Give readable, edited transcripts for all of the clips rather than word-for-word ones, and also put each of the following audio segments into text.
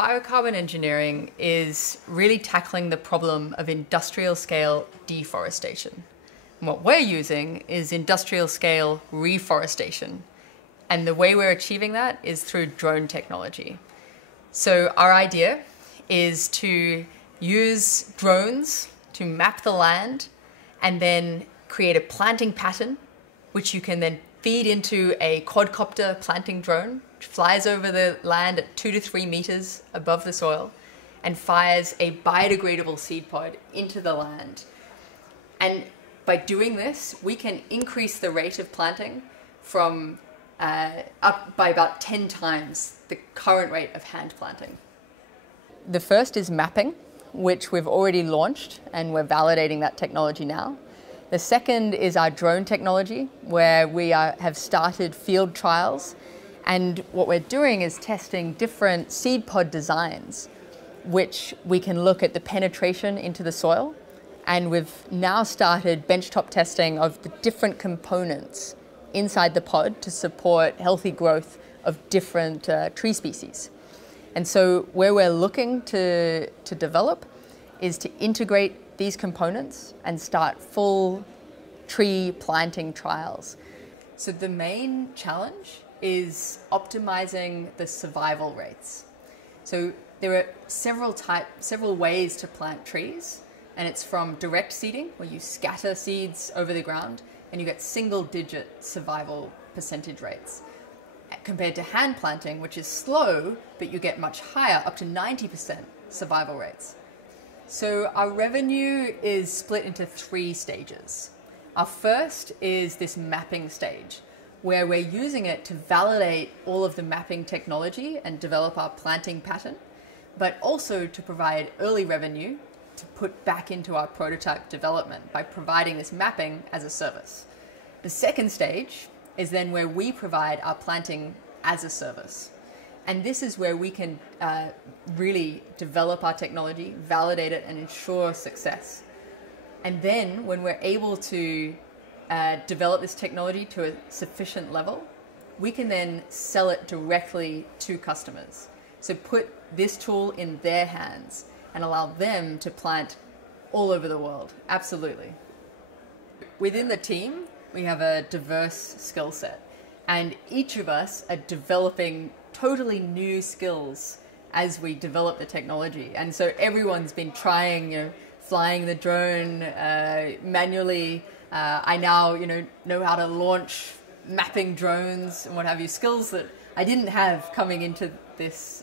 biocarbon engineering is really tackling the problem of industrial scale deforestation. And what we're using is industrial scale reforestation. And the way we're achieving that is through drone technology. So our idea is to use drones to map the land and then create a planting pattern, which you can then feed into a quadcopter planting drone, which flies over the land at 2 to 3 meters above the soil and fires a biodegradable seed pod into the land. And by doing this, we can increase the rate of planting from up by about 10 times the current rate of hand planting. The first is mapping, which we've already launched, and we're validating that technology now. The second is our drone technology, where we have started field trials. And what we're doing is testing different seed pod designs, which we can look at the penetration into the soil. And we've now started benchtop testing of the different components inside the pod to support healthy growth of different tree species. And so where we're looking to develop is to integrate these components and start full tree planting trials. So the main challenge is optimizing the survival rates. So there are several ways to plant trees, and it's from direct seeding, where you scatter seeds over the ground and you get single-digit survival percentage rates, compared to hand planting, which is slow, but you get much higher, up to 90% survival rates. So our revenue is split into 3 stages. Our first is this mapping stage, where we're using it to validate all of the mapping technology and develop our planting pattern, but also to provide early revenue to put back into our prototype development by providing this mapping as a service. The second stage is then where we provide our planting as a service. And this is where we can really develop our technology, validate it, and ensure success. And then when we're able to develop this technology to a sufficient level, we can then sell it directly to customers. So put this tool in their hands and allow them to plant all over the world. Absolutely. Within the team, we have a diverse skill set, and each of us are developing totally new skills as we develop the technology. And so everyone's been trying, flying the drone manually. I now, know how to launch mapping drones and what have you, skills that I didn't have coming into this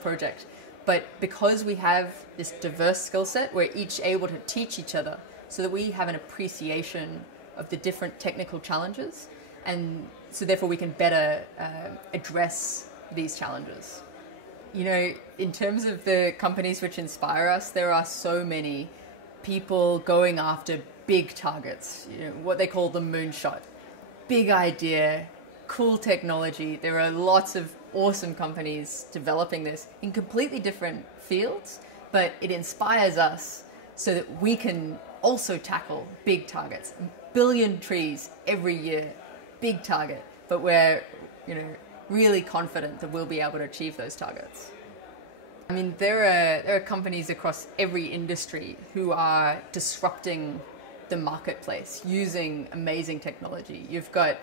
project. But because we have this diverse skill set, we're each able to teach each other so that we have an appreciation of the different technical challenges, and so therefore we can better address these challenges. In terms of the companies which inspire us, there are so many people going after big targets, what they call the moonshot. Big idea, cool technology. There are lots of awesome companies developing this in completely different fields, but it inspires us so that we can also tackle big targets. 1 billion trees every year, big target, but we're really confident that we'll be able to achieve those targets. I mean, there are companies across every industry who are disrupting the marketplace using amazing technology. You've got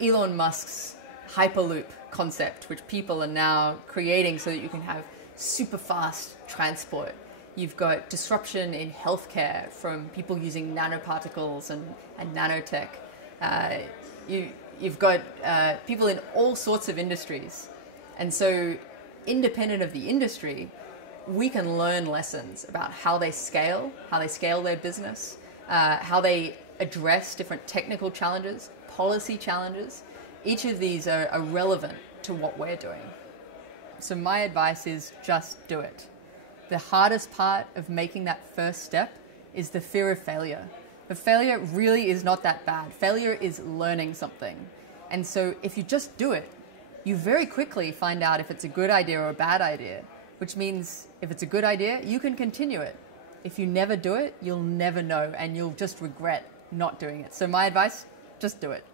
Elon Musk's Hyperloop concept, which people are now creating so that you can have super fast transport. You've got disruption in healthcare from people using nanoparticles and nanotech. You've got people in all sorts of industries. And so independent of the industry, we can learn lessons about how they scale their business, how they address different technical challenges, policy challenges. Each of these are relevant to what we're doing. So my advice is just do it. The hardest part of making that first step is the fear of failure. But failure really is not that bad. Failure is learning something. And so if you just do it, you very quickly find out if it's a good idea or a bad idea, which means if it's a good idea, you can continue it. If you never do it, you'll never know, and you'll just regret not doing it. So my advice, just do it.